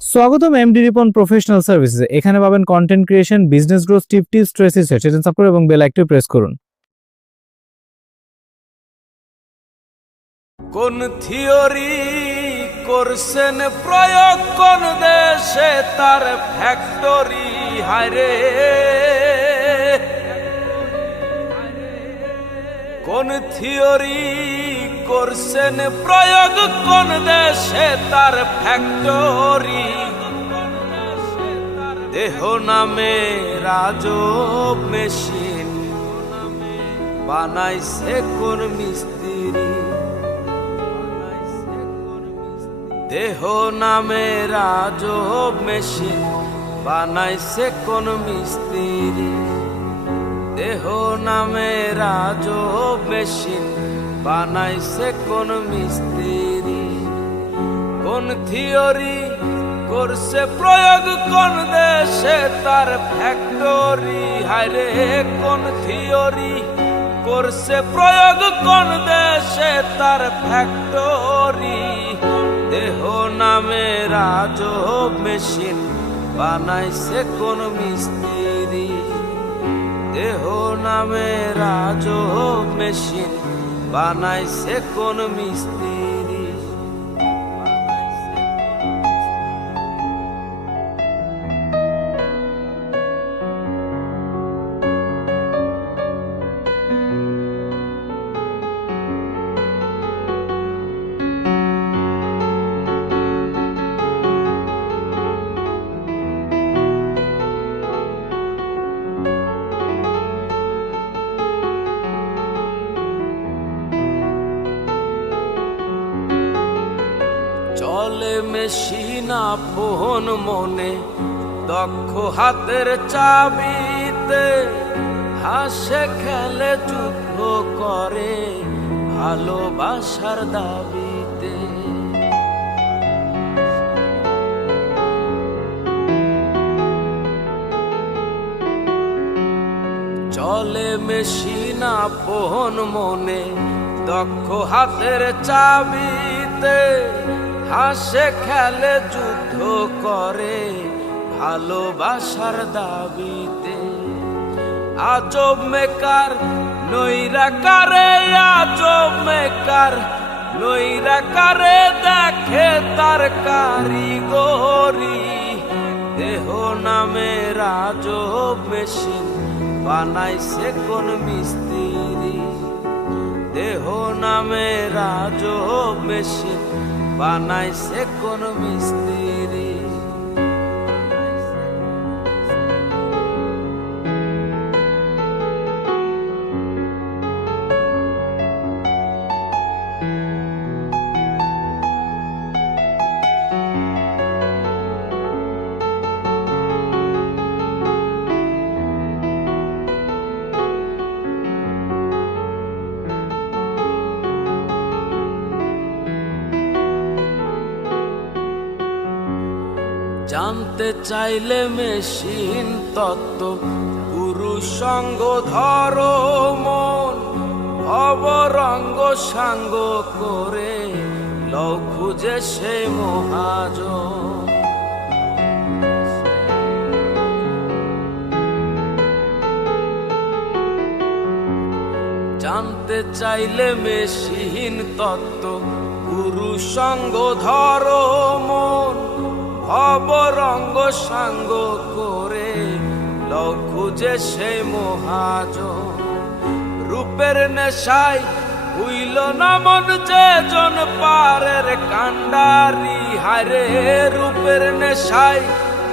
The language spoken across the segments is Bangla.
স্বাগতম এমডি রিপন প্রফেশনাল সার্ভিসেস। এখানে পাবেন content creation, business growth tips, stress session support এবং বেল আইকনটি প্রেস করুন। কোন থিওরি করছেন প্রয়োগ, কোন দেশে তার ফ্যাক্টরি? হায়রে কোন থিওরি করছেন প্রয়োগ, কোন দেশে তার ফ্যাক্টরি? দেহ নামে রাজব মেশিন বানাইছে কোন মিস্ত্রি? দেহ নামে রাজব মেশিন বানাইছে কোন মিস্ত্রি? দেহ নামে রাজব মেশিন বানাইছে কোন মিস্ত্রি? কোন থিওরি করছে প্রয়োগ, কোন দেশে তার ফ্যাক্টরি? হায়রে কোন থিওরি করছে প্রয়োগ, কোন দেশে তার ফ্যাক্টরি? দেহ নামে রাজব মেশিন বানাইছে কোন মিস্ত্রি? দেহ নামে রাজব মেশিন বানাইছে কোন মিস্ত্রি? চলে মেশিন আপন মনে, দক্ষ হাতের চাবিতে, হাসে খেলে যুদ্ধ করে ভালোবাসার দাবিতে। চলে মেশিন আপন মনে, দক্ষ হাতের চাবিতে, হাসে খেলে যুদ্ধ করে ভালোবাসার দাবিতে। আজব মেকার নইরা কারে, আজব মেকার নইরা কারে, দেখে তার কারিগরি। দেহ নামে রাজব মেশিন বানাইছে কোন মিস্ত্রি? দেহ নামে রাজব মেশিন বানাইছে কোন মিস্ত্রি? জানতে চাইলে মেশিন তত্ত্ব, পুরুষ সঙ্গ ধরো মন, অবরঙ্গ সাঙ্গ করে লও খুঁজে সে মহাজন। জানতে চাইলে মেশিন তত্ত্ব, পুরুষ সঙ্গ ধরো মন, অবরঙ্গ সাঙ্গ করে লও খুঁজে সে মহাজন। রূপের নেশায় হইল না মন যে জন পারের কান্ডারি। হায়রে রূপের নেশায়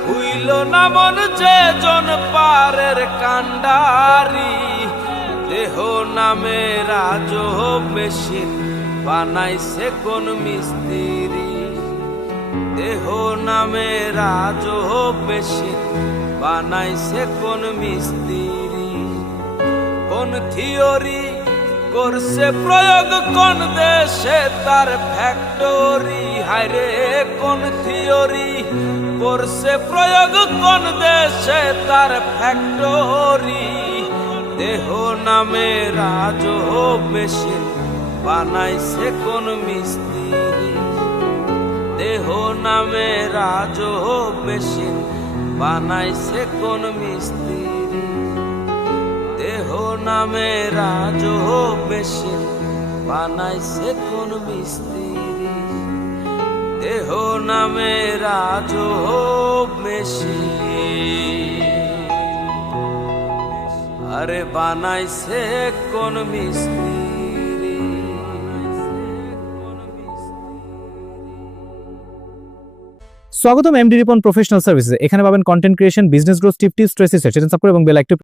হইল না মন যে জন পারের কান্ডারি। দেহ নামে রাজব মেশিন বানাইছে কোন মিস্ত্রি? দেহ নামে রাজব মেশিন বানাইছে কোন মিস্ত্রি? কোন থিওরি করছে প্রয়োগ, কোন দেশে তার ফ্যাক্টরি? হায়রে কোন থিওরি করছে প্রয়োগ, কোন দেশে তার ফ্যাক্টরি? দেহ নামে রাজব মেশিন বানাইছে কোন মিস্ত্রি? দেহ নামে রাজব মেশিন বানাইছে কোন মিস্ত্রি, দেহ নামে রাজব মেশিন বানাইছে কোন মিস্ত্রি, দেহ নামে রাজব মেশিন আরে বানাইছে কোন মিস্ত্রি। স্বাগতম এমডি রিপন প্রফেশনাল সার্ভিসেস। এখানে পাবেন content creation, business growth tips, stress এবং বেল আইকন